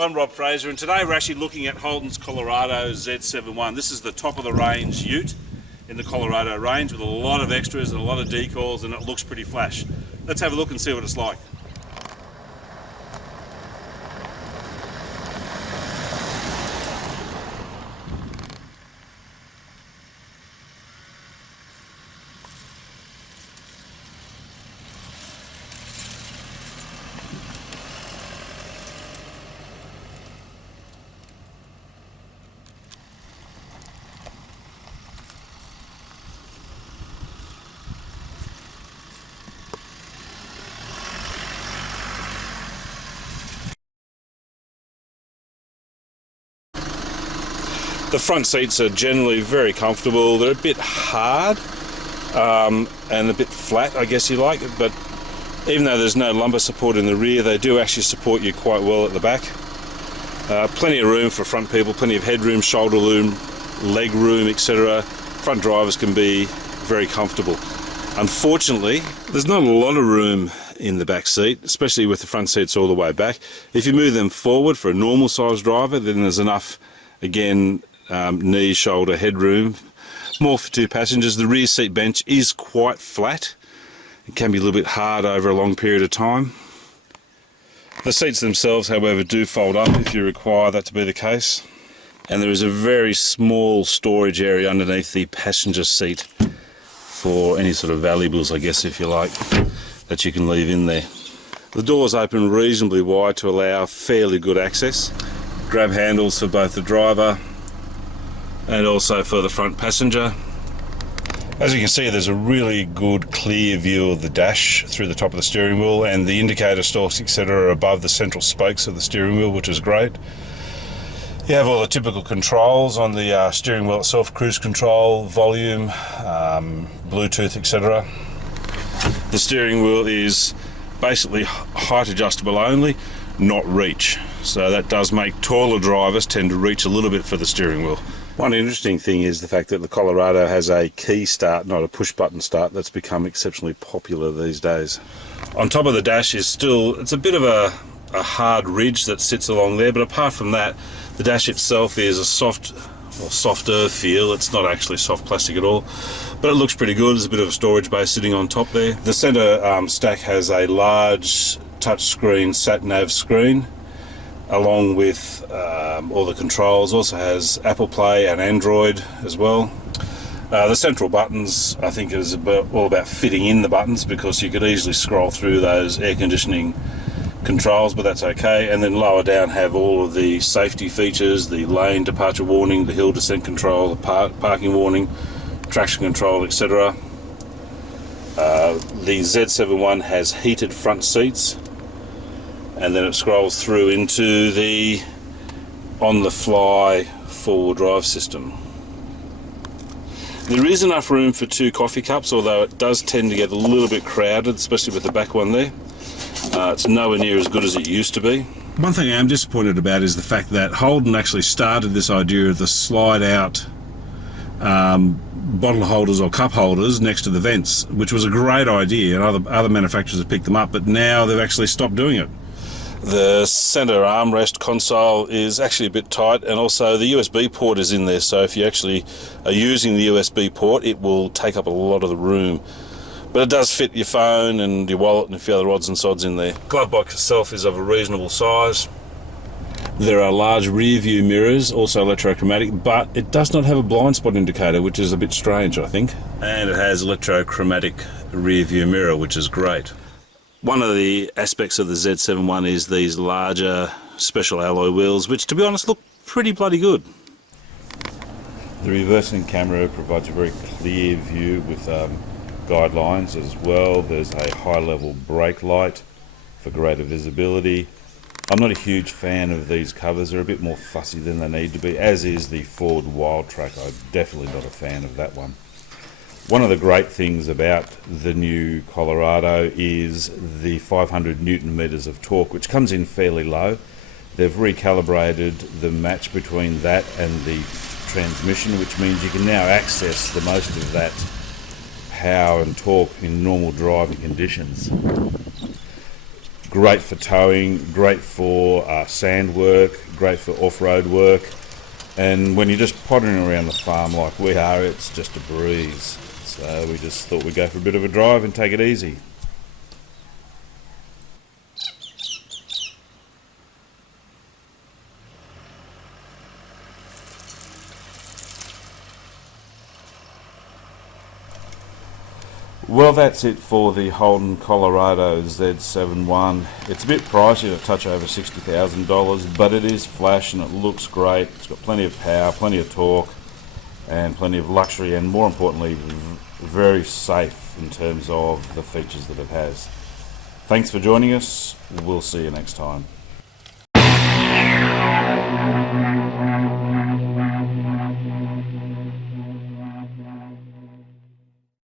I'm Rob Fraser, and today we're actually looking at Holden's Colorado Z71. This is the top of the range ute in the Colorado range with a lot of extras and a lot of decals, and it looks pretty flash. Let's have a look and see what it's like. The front seats are generally very comfortable. They're a bit hard and a bit flat, I guess you like, but even though there's no lumbar support in the rear, they do actually support you quite well at the back. Plenty of room for front people, plenty of headroom, shoulder room, leg room, etc. Front drivers can be very comfortable. Unfortunately, there's not a lot of room in the back seat, especially with the front seats all the way back. If you move them forward for a normal size driver, then there's enough, again, knee, shoulder, headroom, more for two passengers. The rear seat bench is quite flat. It can be a little bit hard over a long period of time. The seats themselves, however, do fold up if you require that to be the case. And there is a very small storage area underneath the passenger seat for any sort of valuables, I guess, if you like, that you can leave in there. The doors open reasonably wide to allow fairly good access. Grab handles for both the driver and also for the front passenger. As you can see, there's a really good clear view of the dash through the top of the steering wheel, and the indicator stalks, etc., are above the central spokes of the steering wheel, which is great. You have all the typical controls on the steering wheel itself: cruise control, volume, Bluetooth, etc. The steering wheel is basically height adjustable only, not reach. So that does make taller drivers tend to reach a little bit for the steering wheel. One interesting thing is the fact that the Colorado has a key start, not a push button start. That's become exceptionally popular these days. On top of the dash is still, it's a bit of a hard ridge that sits along there, but apart from that, the dash itself is a softer feel. It's not actually soft plastic at all, but it looks pretty good. There's a bit of a storage base sitting on top there. The center stack has a large touchscreen sat-nav screen, along with all the controls. Also has Apple Play and Android as well. The central buttons, I think, is all about fitting in the buttons, because you could easily scroll through those air conditioning controls, but that's okay. And then lower down have all of the safety features: the lane departure warning, the hill descent control, the parking warning, traction control, etc. The Z71 has heated front seats, and then it scrolls through into the on-the-fly four-wheel drive system. There is enough room for two coffee cups, although it does tend to get a little bit crowded, especially with the back one there. It's nowhere near as good as it used to be. One thing I am disappointed about is the fact that Holden actually started this idea of the slide-out bottle holders or cup holders next to the vents, which was a great idea, and other manufacturers have picked them up, but now they've actually stopped doing it. The center armrest console is actually a bit tight, and also the USB port is in there, so if you actually are using the USB port, it will take up a lot of the room. But it does fit your phone and your wallet and a few other odds and sods in there. Glove box itself is of a reasonable size. There are large rear view mirrors, also electrochromatic, but it does not have a blind spot indicator, which is a bit strange, I think. And it has electrochromatic rear view mirror, which is great. One of the aspects of the Z71 is these larger special alloy wheels, which, to be honest, look pretty bloody good. The reversing camera provides a very clear view with guidelines as well. There's a high-level brake light for greater visibility. I'm not a huge fan of these covers. They're a bit more fussy than they need to be, as is the Ford Wildtrak. I'm definitely not a fan of that one. One of the great things about the new Colorado is the 500 Newton meters of torque, which comes in fairly low. They've recalibrated the match between that and the transmission, which means you can now access the most of that power and torque in normal driving conditions. great for towing, great for sand work, great for off-road work, and when you're just pottering around the farm like we are, it's just a breeze. So we just thought we'd go for a bit of a drive and take it easy. Well, that's it for the Holden Colorado Z71. It's a bit pricey, a touch over $60,000, but it is flash and it looks great. It's got plenty of power, plenty of torque, and plenty of luxury, and more importantly, very safe in terms of the features that it has. Thanks for joining us. We'll see you next time.